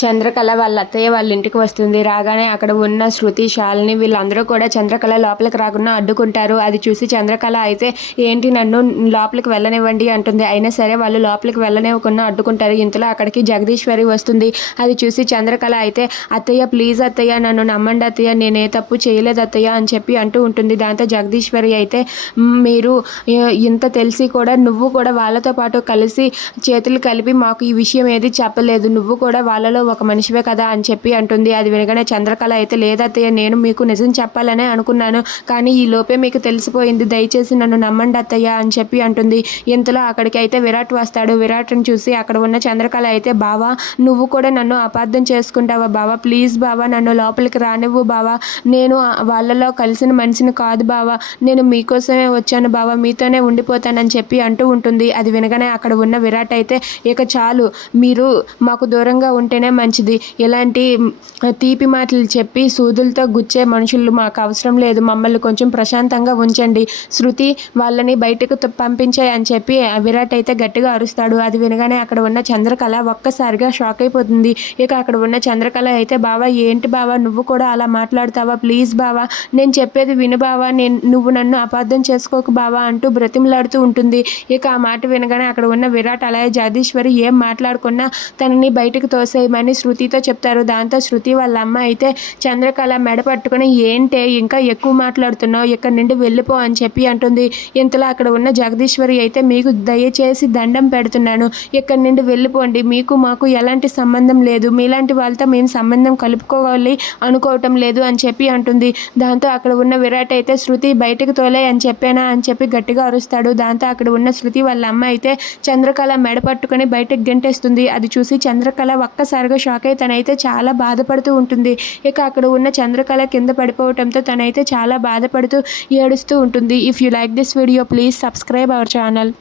చంద్రకళ వాళ్ళ అత్తయ్య వాళ్ళ ఇంటికి వస్తుంది. రాగానే అక్కడ ఉన్న శృతి, శాలిని వీళ్ళందరూ కూడా చంద్రకళ లోపలికి రాకుండా అడ్డుకుంటారు. అది చూసి చంద్రకళ అయితే ఏంటి నన్ను లోపలికి వెళ్ళనివ్వండి అంటుంది. అయినా సరే వాళ్ళు లోపలికి వెళ్ళనివ్వకుండా అడ్డుకుంటారు. ఇంతలో అక్కడికి జగదీశ్వరి వస్తుంది. అది చూసి చంద్రకళ అయితే అత్తయ్య ప్లీజ్ అత్తయ్య నన్ను నమ్మండి అత్తయ్య, నేనే తప్పు చేయలేదు అత్తయ్య అని చెప్పి అంటూ ఉంటుంది. దాంతో జగదీశ్వరి అయితే మీరు ఇంత తెలిసి కూడా నువ్వు కూడా వాళ్ళతో పాటు కలిసి చేతులు కలిపి మాకు ఈ విషయం ఏది చెప్పలేదు, నువ్వు కూడా వాళ్ళలో ఒక మనిషివే కదా అని చెప్పి అంటుంది. అది వినగానే చంద్రకళ అయితే లేదత్తయ్య నేను మీకు నిజం చెప్పాలనే అనుకున్నాను, కానీ ఈ లోపే మీకు తెలిసిపోయింది, దయచేసి నన్ను నమ్మండి అత్తయ్య అని చెప్పి అంటుంది. ఇంతలో అక్కడికి అయితే విరాట్ వస్తాడు. విరాట్ని చూసి అక్కడ ఉన్న చంద్రకళ అయితే బావా నువ్వు కూడా నన్ను అపార్థం చేసుకుంటావా బావా, ప్లీజ్ బావా నన్ను లోపలికి రానివ్వు బావా, నేను వాళ్ళలో కలిసిన మనిషిని కాదు బావా, నేను మీకోసమే వచ్చాను బావా, మీతోనే ఉండిపోతానని చెప్పి అంటూ ఉంటుంది. అది వినగానే అక్కడ ఉన్న విరాట్ అయితే ఇక చాలు, మీరు మాకు దూరంగా ఉంటేనే మంచిది, ఇలాంటి తీపి మాటలు చెప్పి సూదులతో గుచ్చే మనుషులు మాకు అవసరం లేదు, మమ్మల్ని కొంచెం ప్రశాంతంగా ఉంచండి, శృతి వాళ్ళని బయటకు పంపించాయి అని చెప్పి విరాట్ అయితే గట్టిగా అరుస్తాడు. అది వినగానే అక్కడ ఉన్న చంద్రకళ ఒక్కసారిగా షాక్ అయిపోతుంది. ఇక అక్కడ ఉన్న చంద్రకళ అయితే బావా ఏంటి బావా నువ్వు కూడా అలా మాట్లాడతావా, ప్లీజ్ బావా నేను చెప్పేది విను బావా, నువ్వు నన్ను అపార్థం చేసుకోకు బావా అంటూ బ్రతిమలాడుతూ ఉంటుంది. ఇక ఆ మాట వినగానే అక్కడ ఉన్న విరాట్ అలాగే జగదీశ్వరి ఏం మాట్లాడుకున్నా తనని బయటకు తోసేయమని శృతితో చెప్తారు. దాంతో శృతి వాళ్ళ అమ్మ అయితే చంద్రకళ మెడ పట్టుకుని ఏంటే ఇంకా ఎక్కువ మాట్లాడుతున్నావు, ఇక్కడ నుండి వెళ్ళిపో అని చెప్పి అంటుంది. ఇంతలో అక్కడ ఉన్న జగదీశ్వరి అయితే మీకు దయచేసి దండం పెడుతున్నాను, ఇక్కడి నుండి వెళ్ళిపోండి, మీకు మాకు ఎలాంటి సంబంధం లేదు, మీలాంటి వాళ్ళతో మేము సంబంధం కలుపుకోవాలి అనుకోవటం లేదు అని చెప్పి అంటుంది. దాంతో అక్కడ ఉన్న విరాట్ అయితే శృతి బయటకు తోలే అని చెప్పానా అని చెప్పి గట్టిగా అరుస్తాడు. దాంతో అక్కడ ఉన్న శృతి వాళ్ళ అమ్మ అయితే చంద్రకళ మెడ పట్టుకుని బయటకు గెంటేస్తుంది. అది చూసి చంద్రకళ ఒక్కసారిగా షాక్ అయి తనైతే చాలా బాధపడుతూ ఉంటుంది. ఇక అక్కడ ఉన్న చంద్రకళ కింద పడిపోవడంతో తనైతే చాలా బాధపడుతూ ఏడుస్తూ ఉంటుంది. If you like this video please subscribe our channel.